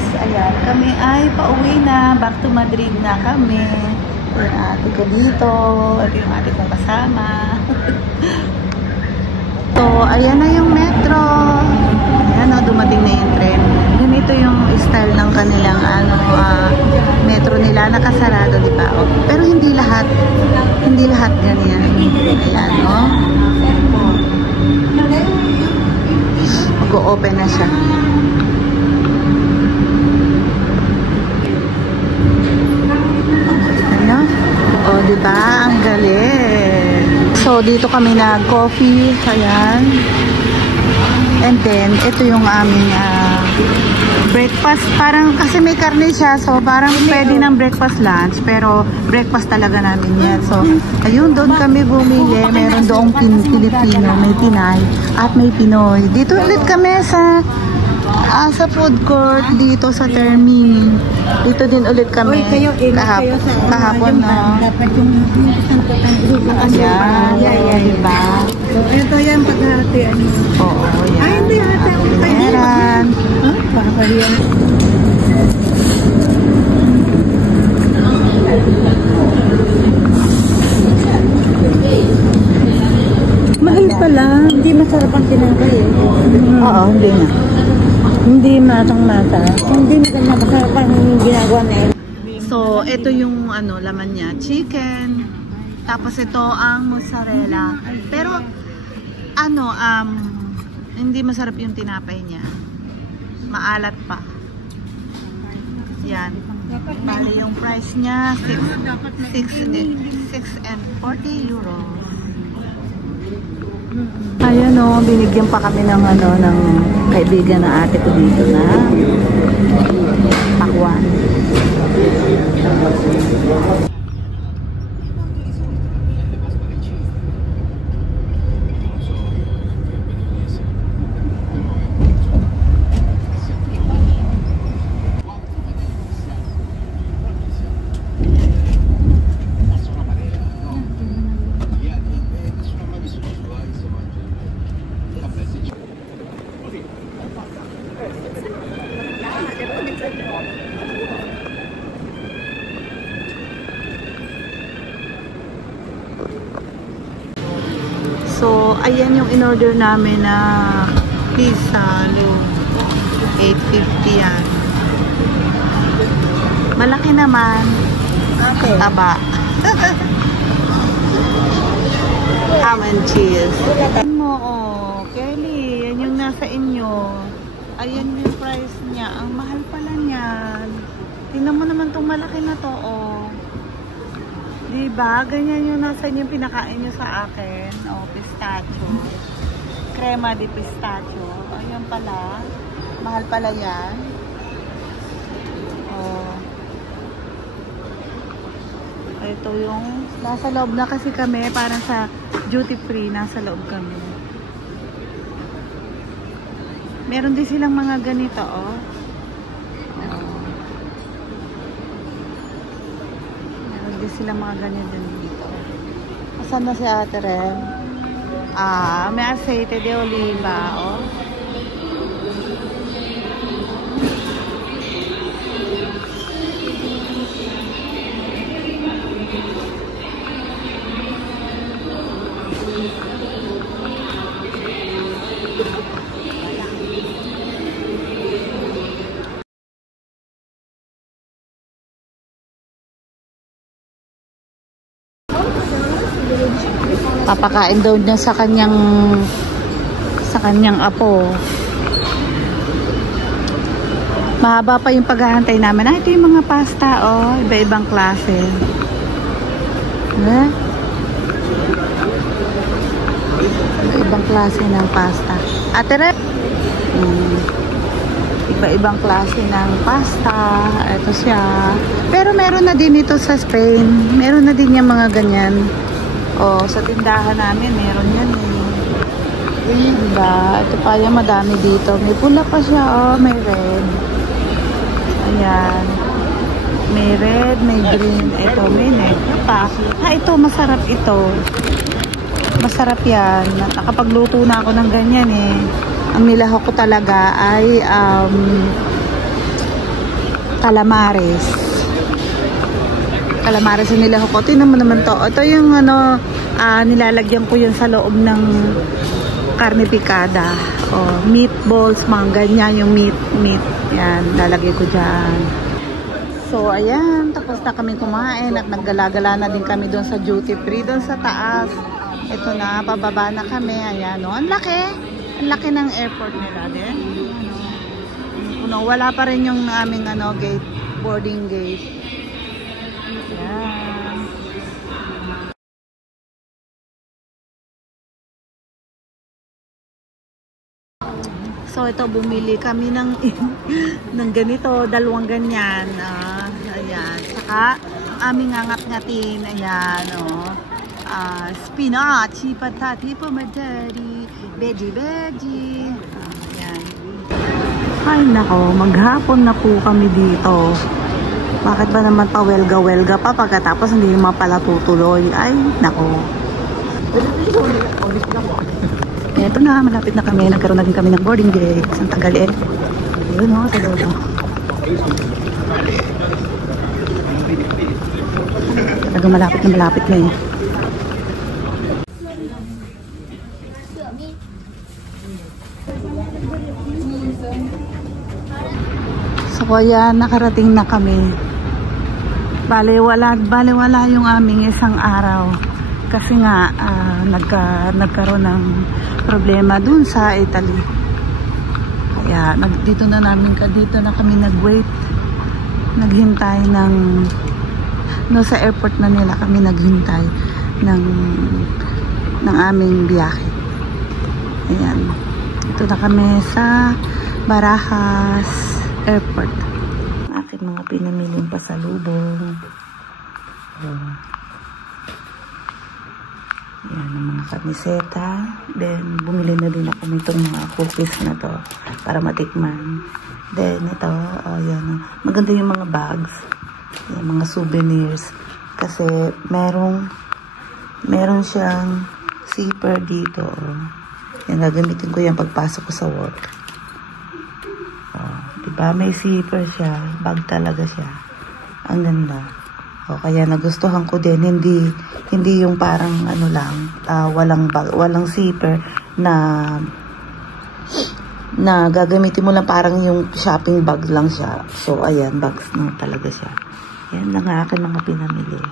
guys, ayan, kami ay pauwi na, back to Madrid na kami. Yung ate ko dito, at yung ate kong kasama. So, ayan na yung metro. Ayan o, dumating na yung tren. Ganito yung style ng kanilang metro nila, nakasarado, di ba? Pero hindi lahat ganyan. Ayan o. Mag-o-open na siya. Ano? O, diba? Ang galing. So, dito kami nag-coffee. Ayan. And then, ito yung aming breakfast. Parang, kasi may karne siya. So, parang pwede ng breakfast lunch. Pero, breakfast talaga namin yan. So, ayun, doon kami bumili. Meron doong Pilipino, may Pinay, at may Pinoy. Dito ulit kami sa food court dito sa Termini. Dito din ulit kami kahapon na. Dapat yung isang grupo. Ayan, diba? So, ito yan paghati. Oo, yan. Ay, hindi hati. Meron. Baka pa yan. Mahal pala. Hindi masarap ang tinapay eh. Oo, hindi na. Hindi matang-mata. Hindi maganda masarap ang ginagawa na eh. So, ito yung laman niya. Chicken. Tapos ito ang mozzarella. Pero, hindi masarap yung tinapay niya. Maalat pa. Yan. Bali yung price niya, 6.40 euros. Ayan o, binigyan pa kami ng ng kaibigan na ate ko dito na pakwan. So, ayan yung in-order namin na pizza, 8.50 yan. Malaki naman. Okay. Taba. Ham and cheese. Kelly, yan yung nasa inyo. Ayan yung price niya. Ang mahal pala niyan. Tingnan mo naman tong malaki na to, oh. Diba? Ganyan yung nasa yung pinakain nyo sa akin. O, pistachio. Crema de pistachio. Ayan pala. Mahal pala yan. O. Ito yung nasa loob na kasi kami. Parang sa duty free. Nasa loob kami. Meron din silang mga ganito, oh. Sila mga ganyan din dito. Asan na si Ate Ren? May aceite de oliva, oh. Papakain daw niya sa kanyang apo. Mahaba pa yung paghahantay namin. Ito yung mga pasta, oh, iba-ibang klase. Iba-ibang klase ng pasta. Ate Ren, iba-ibang klase ng pasta. Ito siya. Pero meron na din ito sa Spain. Meron na din yung mga ganyan. Oh, sa tindahan namin, meron yan eh. Diba? Ito pa yung madami dito. May pula pa siya, oh. May red. Ayan. May red, may green. Ito, may negro pa. Ito, masarap ito. Masarap yan. Nakapagluto na ako ng ganyan eh. Ang nilahok ko talaga ay calamares. Calamares yung nila ko. Tingnan mo naman to. Ito yung ano, nilalagyan ko yun sa loob ng karne picada. O, meatballs, mga ganyan yung meat. Yan, lalagay ko dyan. So, ayan. Tapos na kami kumain at naggalagala na din kami doon sa duty free. Doon sa taas. Ito na, pababa na kami. Ayan, o. Ang laki. Ang laki ng airport nila din. Ano, wala pa rin yung aming ano, gate, boarding gate. Ayan. So ito, bumili kami ng ng ganito, dalawang ganyan. Ayan. Saka aming ngat-ngatin. Ayan, spinach, patati, pumadari, veggie. Ayan. Ay nako, maghapon na po kami dito. Bakit ba naman pa-welga-welga pa pagkatapos hindi naman pala tutuloy? Ay nako. Eto na, malapit na kami. Nagkaroon na din kami ng boarding gate. Ang tagal eh. Ayun o, sa lolo. Talagang malapit na eh. So ayan, nakarating na kami. Bale wala yung aming isang araw. Kasi nga, nagkaroon ng problema dun sa Italy. Kaya, dito na kami nag-wait. Naghintay sa airport na nila kami naghintay ng aming biyahe. Ayan. Ito na kami sa Barajas Airport. Aking mga pinamiling pasalubong. Yan, ang mga kamiseta. Then, bumili na din ako nitong mga cookies na to para matikman. Then, ito, yan. Maganda yung mga bags. Yung mga souvenirs. Kasi, meron siyang zipper dito. Yan, gagamitin ko yan pagpasok ko sa work. Diba? May zipper siya. Bag talaga siya. Ang ganda. Kaya nagustuhan ko din, hindi yung parang ano lang, walang zipper na gagamitin mo lang parang yung shopping bag lang siya. So ayan, bags na talaga siya. Yan lang aking mga pinamili.